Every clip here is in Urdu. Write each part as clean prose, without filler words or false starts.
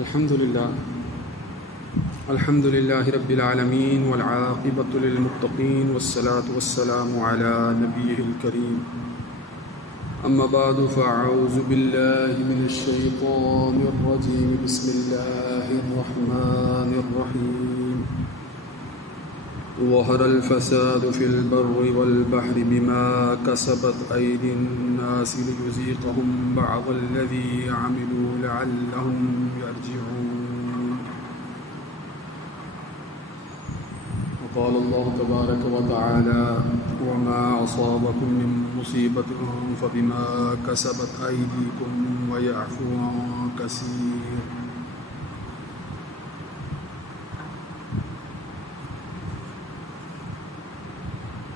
الحمد لله رب العالمين والعاقبة للمتقين والصلاة والسلام على نبيه الكريم. أما بعد فأعوذ بالله من الشيطان الرجيم. بسم الله الرحمن الرحيم. ظهر الفساد في البر والبحر بما كسبت أيدي الناس ليذيقهم بعض الذي عملوا لعلهم يرجعون. وقال الله تبارك وتعالى: وما أصابكم من مصيبة فبما كسبت أيديكم ويعفو عن كثير.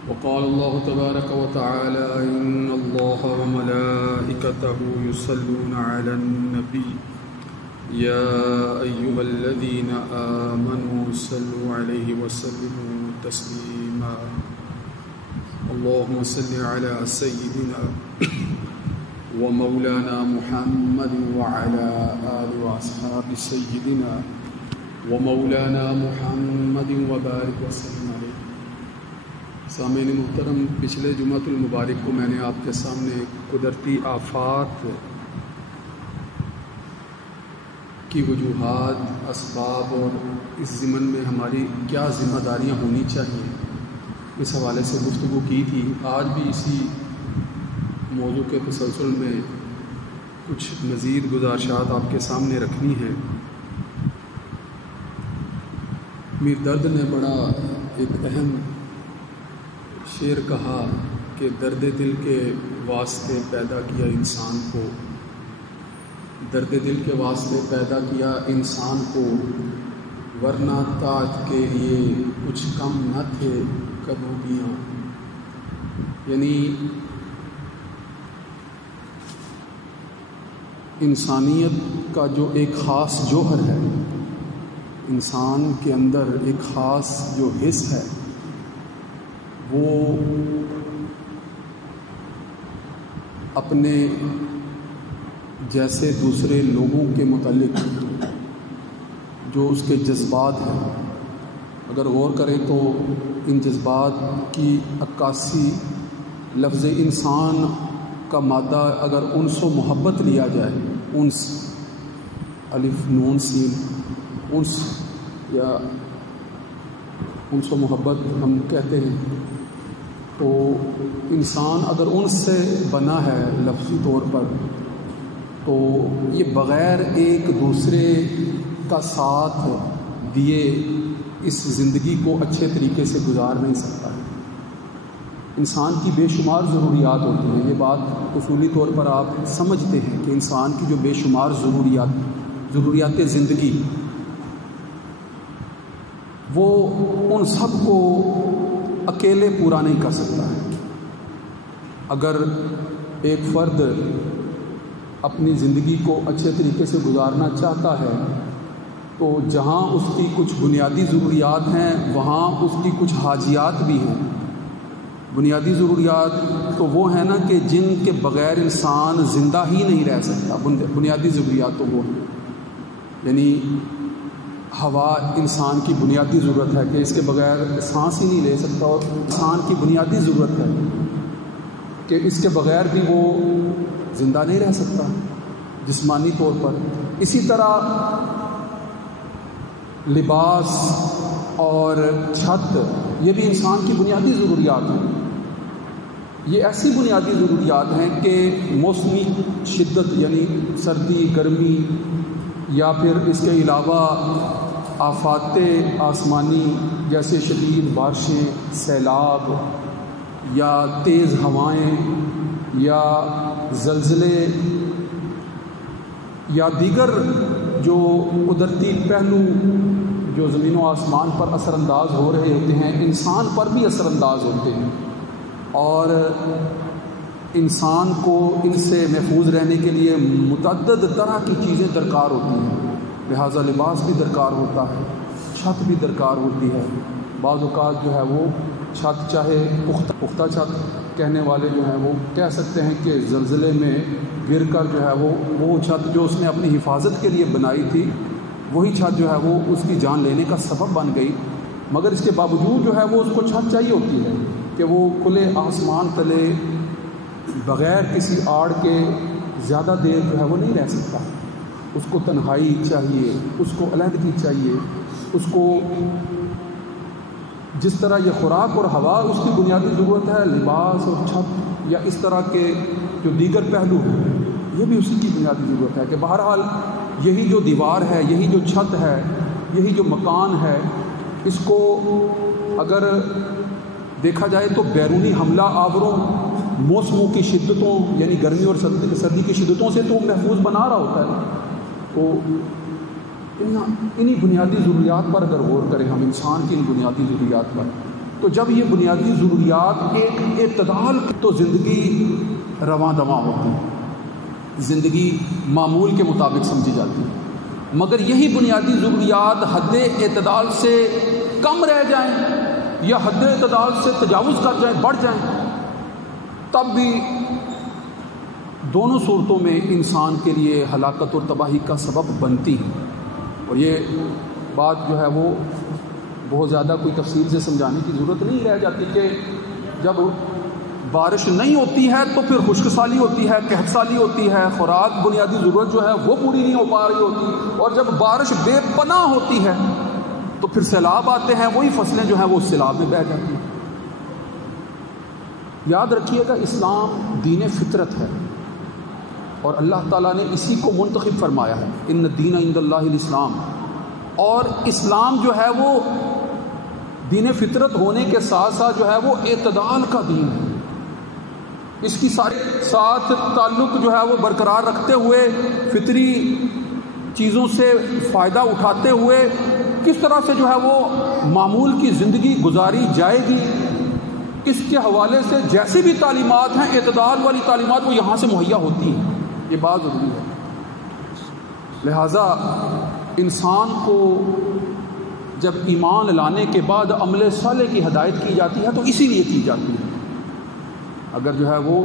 وقال الله تبارك وتعالى: إن الله وملائكته يصلون على النبي يا أيها الذين آمنوا صلوا عليه وسلموا تسليما. اللهم صل على سيدنا ومولانا محمد وعلى آل وأصحاب سيدنا ومولانا محمد وبارك وسلم عليه. سامعین محترم، پچھلے جمعۃ المبارک کو میں نے آپ کے سامنے قدرتی آفات کی وجوہات، اسباب اور اس ضمن میں ہماری کیا ذمہ داریاں ہونی چاہیے، اس حوالے سے گفتگو کی تھی. آج بھی اسی موضوع کے تسلسل میں کچھ مزید گزارشات آپ کے سامنے رکھنی ہیں. میر درد نے بڑا ایک اہم شعر کہا کہ درد دل کے واسطے پیدا کیا انسان کو، درد دل کے واسطے پیدا کیا انسان کو، ورنہ طاعت کے لیے کچھ کم نہ تھے کبوتریاں. یعنی انسانیت کا جو ایک خاص جوہر ہے، انسان کے اندر ایک خاص جو حص ہے، وہ اپنے جیسے دوسرے لوگوں کے متعلق جو اس کے جذبات ہیں، اگر غور کریں تو ان جذبات کی عکاسی لفظ انسان کا مادہ اگر انس و محبت لیا جائے، انس الف نون سین، انس یا انس و محبت ہم کہتے ہیں، تو انسان اگر ان سے بنا ہے لفظی طور پر، تو یہ بغیر ایک دوسرے کا ساتھ دیے اس زندگی کو اچھے طریقے سے گزار نہیں سکتا ہے. انسان کی بے شمار ضروریات ہوتی ہیں، یہ بات اصولی طور پر آپ سمجھتے ہیں کہ انسان کی جو بے شمار ضروریات زندگی، وہ ان سب کو اکیلے پورا نہیں کر سکتا ہے. اگر ایک فرد اپنی زندگی کو اچھے طریقے سے گزارنا چاہتا ہے تو جہاں اس کی کچھ بنیادی ضروریات ہیں وہاں اس کی کچھ حاجیات بھی ہیں. بنیادی ضروریات تو وہ ہیں نا کہ جن کے بغیر انسان زندہ ہی نہیں رہ سکتا. بنیادی ضروریات تو وہ ہیں، یعنی ہوا انسان کی بنیادی ضرورت ہے کہ اس کے بغیر سانس ہی نہیں لے سکتا، اور انسان کی بنیادی ضرورت ہے کہ اس کے بغیر بھی وہ زندہ نہیں رہ سکتا جسمانی طور پر. اسی طرح لباس اور چھت، یہ بھی انسان کی بنیادی ضروریات ہیں. یہ ایسی بنیادی ضروریات ہیں کہ موسمی شدت یعنی سردی، گرمی، یا پھر اس کے علاوہ آفات آسمانی جیسے شدید بارشیں، سیلاب یا تیز ہوائیں یا زلزلے یا دیگر جو قدرتی پہلو جو زمین و آسمان پر اثر انداز ہو رہے ہوتے ہیں، انسان پر بھی اثر انداز ہوتے ہیں، اور انسان کو ان سے محفوظ رہنے کے لیے متعدد طرح کی چیزیں درکار ہوتی ہیں. لہٰذا لباس بھی درکار ہوتا ہے، چھت بھی درکار ہوتی ہے. بعض اوقات جو ہے وہ چھت، چاہے پختہ چھت کہنے والے جو ہیں وہ کہہ سکتے ہیں کہ زلزلے میں گر کر جو ہے وہ چھت جو اس نے اپنی حفاظت کے لیے بنائی تھی وہی چھت جو ہے وہ اس کی جان لینے کا سبب بن گئی، مگر اس کے باوجود جو ہے وہ اس کو چھت چاہیے ہوتی ہے کہ وہ کھلے آسمان تلے بغیر کسی آڑ کے زیادہ دیر جو ہے وہ نہیں رہ سکتا. اس کو تنہائی چاہیے، اس کو علیحدگی چاہیے، اس کو جس طرح یہ خوراک اور ہوا اس کی بنیادی ضرورت ہے، لباس اور چھت یا اس طرح کے جو دیگر پہلو ہیں یہ بھی اسی کی بنیادی ضرورت ہے کہ بہرحال یہی جو دیوار ہے، یہی جو چھت ہے، یہی جو مکان ہے، اس کو اگر دیکھا جائے تو بیرونی حملہ آوروں، موسموں کی شدتوں یعنی گرمی اور سردی کی شدتوں سے تو محفوظ بنا رہا ہوتا ہے. تو انہی بنیادی ضروریات پر اگر غور کریں ہم، انسان کی ان بنیادی ضروریات پر، تو جب یہ بنیادی ضروریات ایک اعتدال تو زندگی رواں دواں ہوتی ہے، زندگی معمول کے مطابق سمجھی جاتی ہے. مگر یہی بنیادی ضروریات حد اعتدال سے کم رہ جائیں یا حد اعتدال سے تجاوز کر جائیں، بڑھ جائیں، تب بھی دونوں صورتوں میں انسان کے لیے ہلاکت اور تباہی کا سبب بنتی ہے. اور یہ بات جو ہے وہ بہت زیادہ کوئی تفصیل سے سمجھانے کی ضرورت نہیں رہ جاتی کہ جب بارش نہیں ہوتی ہے تو پھر خشک سالی ہوتی ہے، قحط سالی ہوتی ہے، خوراک بنیادی ضرورت جو ہے وہ پوری نہیں ہو پا رہی ہوتی، اور جب بارش بے پناہ ہوتی ہے تو پھر سیلاب آتے ہیں، وہی فصلیں جو ہیں وہ سیلاب میں بہہ جاتی ہیں. یاد رکھیے گا اسلام دین فطرت ہے اور اللہ تعالیٰ نے اسی کو منتخب فرمایا ہے، ان الدین عند اللہ الاسلام. اور اسلام جو ہے وہ دین فطرت ہونے کے ساتھ ساتھ جو ہے وہ اعتدال کا دین ہے. اس کی ساتھ تعلق جو ہے وہ برقرار رکھتے ہوئے، فطری چیزوں سے فائدہ اٹھاتے ہوئے کس طرح سے جو ہے وہ معمول کی زندگی گزاری جائے گی، اس کے حوالے سے جیسی بھی تعلیمات ہیں، اعتدال والی تعلیمات وہ یہاں سے مہیا ہوتی ہیں. یہ بات ضروری ہے. لہٰذا انسان کو جب ایمان لانے کے بعد عمل صالح کی ہدایت کی جاتی ہے تو اسی لیے کی جاتی ہے. اگر جو ہے وہ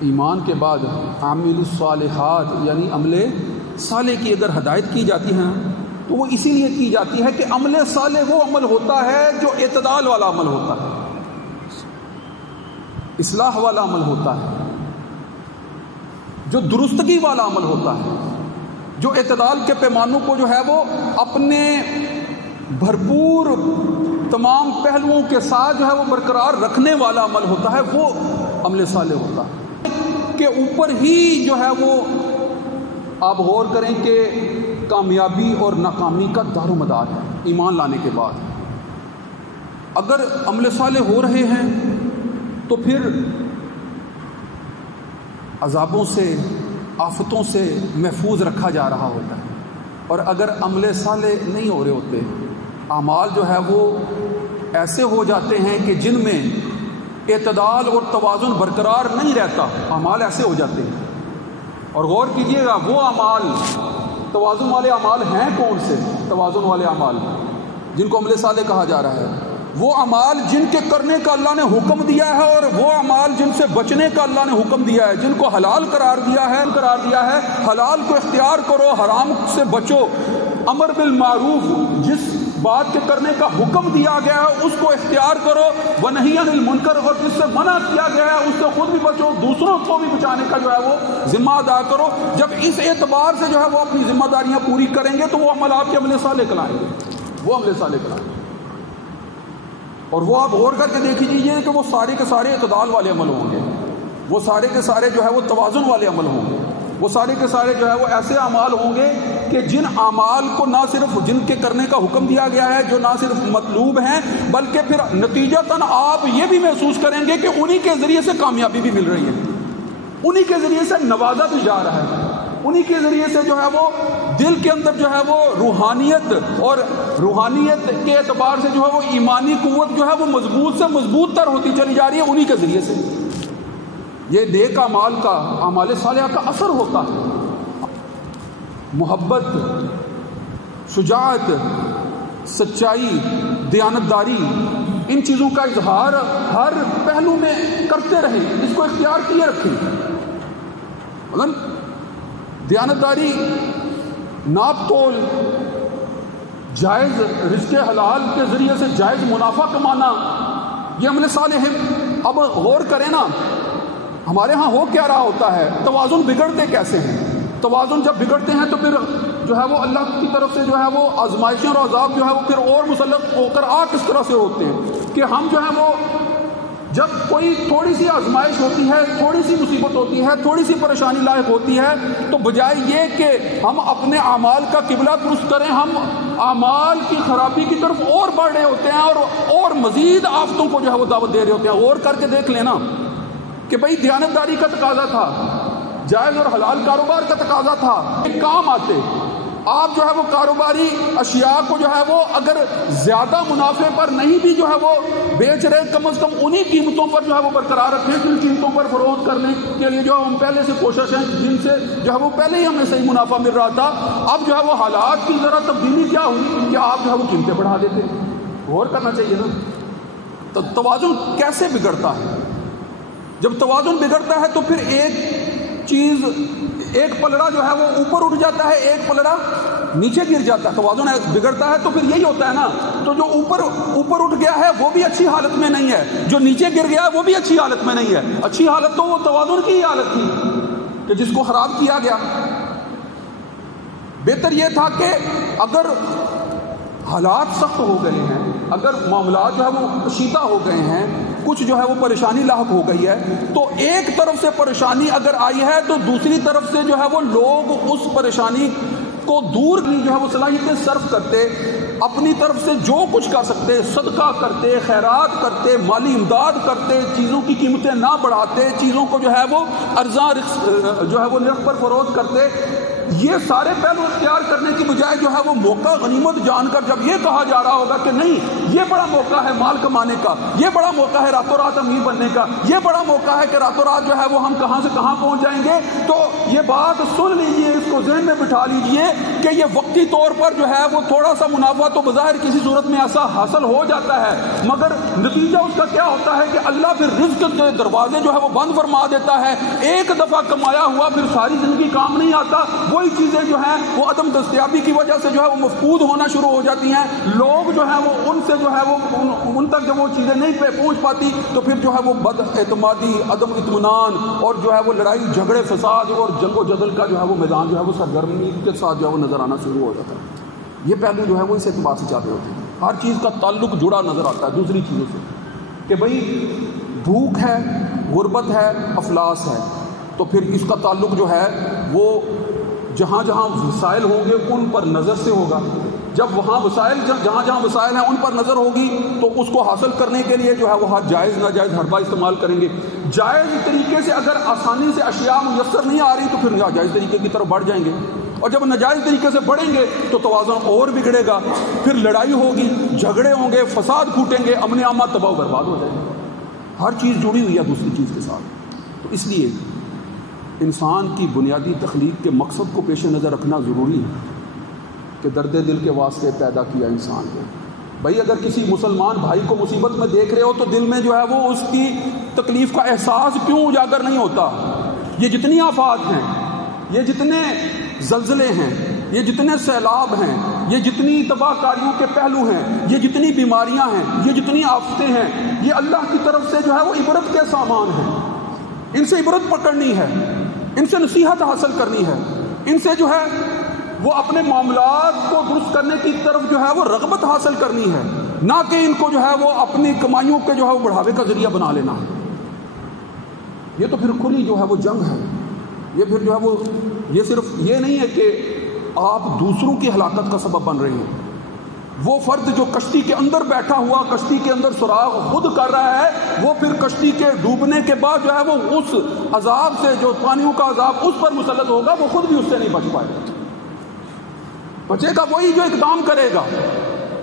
ایمان کے بعد عامل الصالحات یعنی عمل صالح کی اگر ہدایت کی جاتی ہے تو وہ اسی لیے کی جاتی ہے کہ عمل صالح وہ عمل ہوتا ہے جو اعتدال والا عمل ہوتا ہے، اصلاح والا عمل ہوتا ہے، جو درستگی والا عمل ہوتا ہے، جو اعتدال کے پیمانوں کو جو ہے وہ اپنے بھرپور تمام پہلوؤں کے ساتھ جو ہے وہ برقرار رکھنے والا عمل ہوتا ہے، وہ عمل صالح ہوتا ہے. کے اوپر ہی جو ہے وہ آپ غور کریں کہ کامیابی اور ناکامی کا دار و مدار ہے. ایمان لانے کے بعد اگر عمل صالح ہو رہے ہیں تو پھر عذابوں سے، آفتوں سے محفوظ رکھا جا رہا ہوتا ہے. اور اگر عمل صالح نہیں ہو رہے ہوتے، اعمال جو ہے وہ ایسے ہو جاتے ہیں کہ جن میں اعتدال اور توازن برقرار نہیں رہتا، اعمال ایسے ہو جاتے ہیں. اور غور کیجئے گا وہ اعمال، توازن والے اعمال ہیں کون سے؟ توازن والے اعمال جن کو عمل صالح کہا جا رہا ہے، وہ اعمال جن کے کرنے کا اللہ نے حکم دیا ہے، اور وہ اعمال جن سے بچنے کا اللہ نے حکم دیا ہے، جن کو حلال قرار دیا ہے. حلال کو اختیار کرو، حرام سے بچو. امر بالمعروف، جس بات کے کرنے کا حکم دیا گیا ہے اس کو اختیار کرو، ونہی عن المنکر، اور جس سے منع کیا گیا ہے اس سے خود بھی بچو، دوسروں کو بھی بچانے کا جو ہے وہ ذمہ ادا کرو. جب اس اعتبار سے جو ہے وہ اپنی ذمہ داریاں پوری کریں گے تو وہ عمل آپ کے عمل صالح کہلائیں گے، وہ عمل صالح کہلائیں گے. اور وہ آپ غور کر کے دیکھ لیجیے کہ وہ سارے کے سارے اعتدال والے عمل ہوں گے، وہ سارے کے سارے جو ہے وہ توازن والے عمل ہوں گے، وہ سارے کے سارے جو ہے وہ ایسے اعمال ہوں گے کہ جن اعمال کو نہ صرف جن کے کرنے کا حکم دیا گیا ہے، جو نہ صرف مطلوب ہیں، بلکہ پھر نتیجتاً آپ یہ بھی محسوس کریں گے کہ انہی کے ذریعے سے کامیابی بھی مل رہی ہے، انہی کے ذریعے سے نوازا بھی جا رہا ہے، انہی کے ذریعے سے جو ہے وہ دل کے اندر جو ہے وہ روحانیت، اور روحانیت کے اعتبار سے جو ہے وہ ایمانی قوت جو ہے وہ مضبوط سے مضبوط تر ہوتی چلی جا رہی ہے انہی کے ذریعے سے. یہ نیک اعمال کا، اعمال صالحہ کا اثر ہوتا ہے. محبت، شجاعت، سچائی، دیانتداری، ان چیزوں کا اظہار ہر پہلو میں کرتے رہیں، اس کو اختیار کیے رکھیں. مگر دیانتداری ناپ تول، جائز رزق حلال کے ذریعے سے جائز منافع کمانا، یہ عمل صالح ہے۔ اب غور کریں نا، ہمارے ہاں ہو کیا رہا ہوتا ہے، توازن بگڑتے کیسے ہیں؟ توازن جب بگڑتے ہیں تو پھر جو ہے وہ اللہ کی طرف سے جو ہے وہ آزمائشیں اور عذاب جو ہے وہ پھر اور مسلط ہو کر کس طرح سے ہوتے ہیں کہ ہم جو ہے وہ جب کوئی تھوڑی سی آزمائش ہوتی ہے، تھوڑی سی مصیبت ہوتی ہے، تھوڑی سی پریشانی لاحق ہوتی ہے، تو بجائے یہ کہ ہم اپنے اعمال کا قبلہ درست کریں، ہم اعمال کی خرابی کی طرف اور بڑھ رہے ہوتے ہیں اور مزید آفتوں کو جو ہے وہ دعوت دے رہے ہوتے ہیں۔ غور کر کے دیکھ لینا کہ بھئی دیانتداری کا تقاضا تھا، جائز اور حلال کاروبار کا تقاضا تھا، ایک کام آتے آپ جو ہے وہ کاروباری اشیاء کو جو ہے وہ اگر زیادہ منافع پر نہیں بھی جو ہے وہ بیچ رہے، کم از کم انہی قیمتوں پر جو ہے وہ برقرار رکھیں جن قیمتوں پر فروخت کرنے کے لیے جو ہم پہلے سے کوشش ہیں، جن سے جو ہے وہ پہلے ہی ہمیں صحیح منافع مل رہا تھا۔ اب جو ہے وہ حالات کی ذرا تبدیلی کیا ہوئی کہ آپ جو ہے وہ قیمتیں بڑھا دیتے۔ غور کرنا چاہیے نا، تو توازن کیسے بگڑتا ہے؟ جب توازن بگڑتا ہے تو پھر ایک پلڑا جو ہے وہ اوپر اٹھ جاتا ہے، ایک پلڑا نیچے گر جاتا ہے۔ توازن بگڑتا ہے تو پھر یہی ہوتا ہے نا، تو جو اوپر اٹھ گیا ہے وہ بھی اچھی حالت میں نہیں ہے، جو نیچے گر گیا ہے وہ بھی اچھی حالت میں نہیں ہے۔ اچھی حالت تو وہ توازن کی ہی حالت تھی کہ جس کو خراب کیا گیا۔ بہتر یہ تھا کہ اگر حالات سخت ہو گئے ہیں، اگر معاملات جو ہے وہ کشیدہ ہو گئے ہیں، کچھ جو ہے وہ پریشانی لاحق ہو گئی ہے، تو ایک طرف سے پریشانی اگر آئی ہے تو دوسری طرف سے جو ہے وہ لوگ اس پریشانی کو دور کی جو ہے وہ صلاحیتیں صرف کرتے، اپنی طرف سے جو کچھ کر سکتے صدقہ کرتے، خیرات کرتے، مالی امداد کرتے، چیزوں کی قیمتیں نہ بڑھاتے، چیزوں کو جو ہے وہ ارزاں جو ہے وہ نرخ پر فروخت کرتے۔ یہ سارے پہلو اختیار کرنے کی بجائے جو ہے وہ موقع غنیمت جان کر جب یہ کہا جا رہا ہوگا کہ نہیں یہ بڑا موقع ہے مال کمانے کا، یہ بڑا موقع ہے راتوں رات امیر بننے کا، یہ بڑا موقع ہے کہ راتوں رات جو ہے وہ ہم کہاں سے کہاں پہنچ جائیں گے، تو یہ بات سن لیجئے، اس کو ذہن میں بٹھا لیجئے کہ یہ وقتی طور پر جو ہے وہ تھوڑا سا منافع تو بظاہر کسی صورت میں ایسا حاصل ہو جاتا ہے، مگر نتیجہ اس کا کیا ہوتا ہے کہ اللہ پھر رزق کے دروازے جو ہے وہ بند فرما دیتا ہے۔ ایک دفعہ کمایا ہوا پھر ساری زندگی کام نہیں آتا، وہی چیزیں جو ہیں وہ عدم دستیابی کی وجہ سے جو ہے وہ مفقود ہونا شروع ہو جاتی ہیں، لوگ جو ہیں وہ ان سے جو ہے وہ ان تک جب وہ چیزیں نہیں پہنچ پاتی تو پھر جو ہے وہ بد اعتمادی، عدم اطمینان اور جو ہے وہ لڑائی جھگڑے فساد اور جنگ و جدل کا جو ہے وہ میدان جو ہے وہ سرگرمی کے ساتھ جو ہے وہ نظر آنا شروع ہو جاتا ہے۔ یہ پہلو جو ہے وہ اس اعتبار سے چاہتے ہوتے ہیں، ہر چیز کا تعلق جڑا نظر آتا ہے دوسری چیزوں سے، کہ بھئی بھوک ہے، غربت ہے، افلاس ہے، تو پھر اس کا تعلق جو ہے وہ جہاں جہاں وسائل ہوں گے ان پر نظر سے ہوگا۔ جب وہاں وسائل جہاں جہاں وسائل ہیں ان پر نظر ہوگی تو اس کو حاصل کرنے کے لیے جو ہے وہ ہر جائز ناجائز حربہ استعمال کریں گے۔ جائز طریقے سے اگر آسانی سے اشیاء میسر نہیں آ رہی تو پھر ناجائز طریقے کی طرف بڑھ جائیں گے، اور جب ناجائز طریقے سے بڑھیں گے تو توازن اور بگڑے گا، پھر لڑائی ہوگی، جھگڑے ہوں گے، فساد پھوٹیں گے، امن عامہ تباہ و برباد ہو جائے گا۔ ہر چیز جڑی ہوئی ہے دوسری چیز کے ساتھ، تو اس لیے انسان کی بنیادی تخلیق کے مقصد کو پیش نظر رکھنا ضروری ہے کہ درد دل کے واسطے پیدا کیا انسان کو۔ بھائی اگر کسی مسلمان بھائی کو مصیبت میں دیکھ رہے ہو تو دل میں جو ہے وہ اس کی تکلیف کا احساس کیوں اجاگر نہیں ہوتا؟ یہ جتنی آفات ہیں، یہ جتنے زلزلے ہیں، یہ جتنے سیلاب ہیں، یہ جتنی تباہ کاریوں کے پہلو ہیں، یہ جتنی بیماریاں ہیں، یہ جتنی آفتیں ہیں، یہ اللہ کی طرف سے جو ہے وہ عبرت کے سامان ہیں۔ ان سے عبرت پکڑنی ہے، ان سے نصیحت حاصل کرنی ہے، ان سے جو ہے وہ اپنے معاملات کو درست کرنے کی طرف جو ہے وہ رغبت حاصل کرنی ہے، نہ کہ ان کو جو ہے وہ اپنی کمائیوں کے جو ہے وہ بڑھاوے کا ذریعہ بنا لینا ہے۔ یہ تو پھر کھلی جو ہے وہ جنگ ہے، یہ پھر جو ہے وہ یہ صرف یہ نہیں ہے کہ آپ دوسروں کی ہلاکت کا سبب بن رہے ہیں۔ وہ فرد جو کشتی کے اندر بیٹھا ہوا کشتی کے اندر سراغ خود کر رہا ہے، وہ پھر کشتی کے ڈوبنے کے بعد جو ہے وہ اس عذاب سے جو پانیوں کا عذاب اس پر مسلط ہوگا وہ خود بھی اس سے نہیں بچ پائے گا۔ بچے گا وہی جو اقدام کرے گا،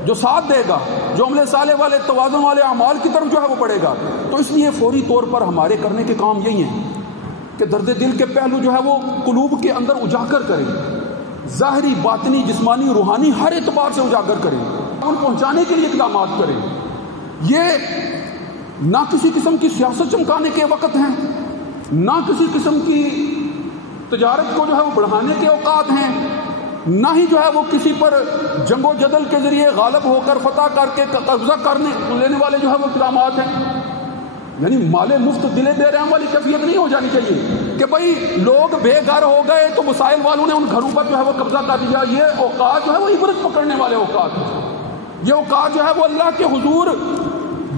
جو ساتھ دے گا، جو عمل صالح والے توازن والے اعمال کی طرف جو ہے وہ بڑھے گا۔ تو اس لیے فوری طور پر ہمارے کرنے کے کام یہی ہیں کہ درد دل کے پہلو جو ہے وہ قلوب کے اندر اجاگر کریں، ظاہری، باطنی، جسمانی، روحانی ہر اعتبار سے اجاگر کریں، ان پہنچانے کے لیے اقدامات کریں۔ یہ نہ کسی قسم کی سیاست چمکانے کے وقت ہیں، نہ کسی قسم کی تجارت کو جو ہے وہ بڑھانے کے اوقات ہیں، نہ ہی جو ہے وہ کسی پر جنگ و جدل کے ذریعے غالب ہو کر فتح کر کے قبضہ کرنے لینے والے جو ہے وہ اقدامات ہیں. یعنی مال مفت دلے دے رہے ہیں والی کیفیت نہیں ہو جانی چاہیے کہ بھائی لوگ بے گھر ہو گئے تو مسائل والوں نے ان گھروں پر جو ہے وہ قبضہ کر دیا. یہ اوقات جو ہے وہ عبرت پکڑنے والے اوقات ہیں. یہ اوقات جو ہے وہ اللہ کے حضور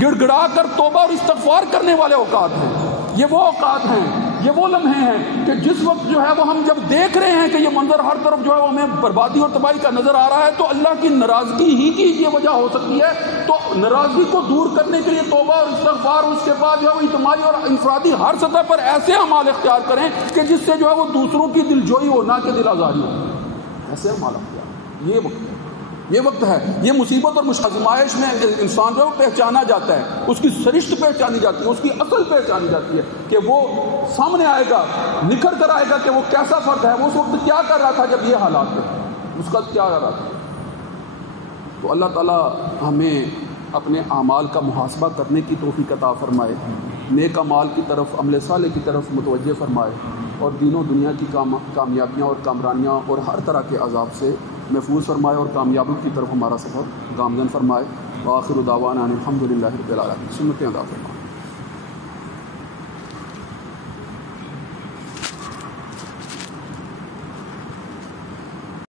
گڑ گڑا کر توبہ اور استغفار کرنے والے اوقات ہیں. یہ وہ اوقات ہیں, یہ وہ لمحے ہیں کہ جس وقت جو ہے وہ ہم جب دیکھ رہے ہیں کہ یہ منظر ہر طرف جو ہے وہ ہمیں بربادی اور تباہی کا نظر آ رہا ہے, تو اللہ کی ناراضگی ہی کی یہ وجہ ہو سکتی ہے. تو ناراضگی کو دور کرنے کے لیے توبہ اور استغفار, اس کے بعد جو ہے وہ اجتماعی اور انفرادی ہر سطح پر ایسے اعمال اختیار کریں کہ جس سے جو ہے وہ دوسروں کی دلجوئی ہو, نہ کہ دل آزاری ہو. ایسے اعمال اختیار, یہ وقت ہے, یہ وقت ہے. یہ مصیبت اور آزمائش میں انسان جو پہچانا جاتا ہے, اس کی سرشت پہچانی جاتی ہے, اس کی اصل پہچانی جاتی ہے کہ وہ سامنے آئے گا, نکھر کر آئے گا کہ وہ کیسا فرد ہے, وہ اس وقت کیا کر رہا تھا جب یہ حالات تھے, اس کا کیا کر رہا تھا. تو اللہ تعالیٰ ہمیں اپنے اعمال کا محاسبہ کرنے کی توفیق عطا فرمائے, نیک اعمال کی طرف, عمل صالح کی طرف متوجہ فرمائے, اور دین و دنیا کی کامیابیاں اور کامرانیاں اور ہر طرح کے عذاب سے محفوظ فرمائے, اور کامیابی کی طرف ہمارا سفر گامزن فرمائے. وآخر دعوانا الحمد للہ رب العالمین. سنتیں ادا فرمائے.